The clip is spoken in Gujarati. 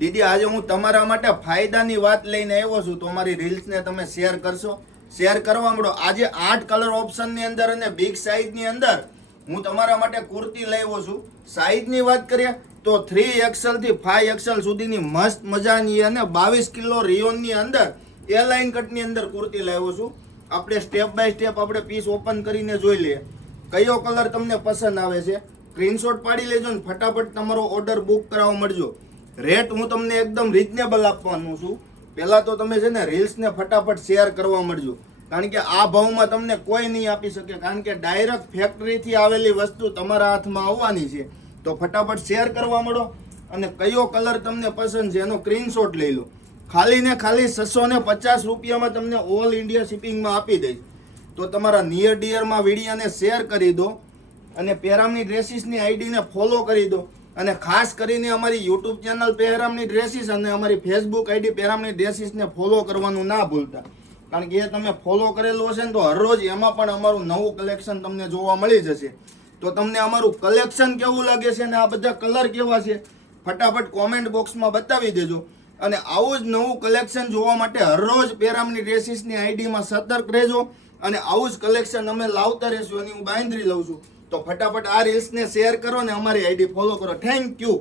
દીદી આજે હું તમારા માટે ફાયદાની વાત લઈને આવ્યો છું. તો અમારી રીલ્સને તમે શેર કરશો, શેર કરવા માંડો. આજે 8 કલર ઓપ્શનની અંદર અને બિગ સાઇઝની અંદર હું તમારા માટે કુર્તી લાવ્યો છું. સાઇઝની વાત કરીએ તો 3XL થી 5XL સુધીની મસ્ત મજાની અને 22 કિલો રિયોનની અંદર એ લાઇન કટની અંદર કુર્તી લાવ્યો છું. આપણે સ્ટેપ બાય સ્ટેપ આપણે પીસ ઓપન કરીને જોઈ લઈએ કયો કલર તમને પસંદ આવે છે. સ્ક્રીનશોટ પાડી લેજો ને ફટાફટ તમારો ઓર્ડર બુક કરાવવા મળજો. રેટ હું તમને એકદમ રિઝનેબલ આપવાનું છું. પહેલાં તો તમે છે ને રીલ્સને ફટાફટ શેર કરવા મળજો, કારણ કે આ ભાવમાં તમને કોઈ નહીં આપી શકે, કારણ કે ડાયરેક્ટ ફેક્ટરીથી આવેલી વસ્તુ તમારા હાથમાં આવવાની છે. તો ફટાફટ શેર કરવા મળો અને કયો કલર તમને પસંદ છે એનો સ્ક્રીનશોટ લઈ લો. ખાલી ને ખાલી 650 રૂપિયામાં તમને ઓલ ઇન્ડિયા શિપિંગમાં આપી દઈશ. તો તમારા નિયર ડિયરમાં વિડીયોને શેર કરી દો અને પેરામની ડ્રેસીસની આઈડીને ફોલો કરી દો. અને ખાસ કરીને અમારી યુટ્યુબ ચેનલ પેરામની ડ્રેસીસ અને અમારી ફેસબુક આઈડી પેરામની ડ્રેસીસને ફોલો કરવાનું ના ભૂલતા, કારણ કે એ તમે ફોલો કરેલું હશે ને તો હરરોજ એમાં પણ અમારું નવું કલેક્શન તમને જોવા મળી જશે. તો તમને અમારું કલેક્શન કેવું લાગે છે અને આ બધા કલર કેવા છે ફટાફટ કોમેન્ટ બોક્સમાં બતાવી દેજો. અને આવું જ નવું કલેક્શન જોવા માટે હરરોજ પેરામની ડ્રેસીસની આઈડીમાં સતર્ક રહેજો અને આવું જ કલેક્શન અમે લાવતા રહેશું એની હું બાંયધરી લઉં છું. તો ફટાફટ આ રીલ્સને શેર કરો ને અમારી આઈડી ફોલો કરો. Thank you.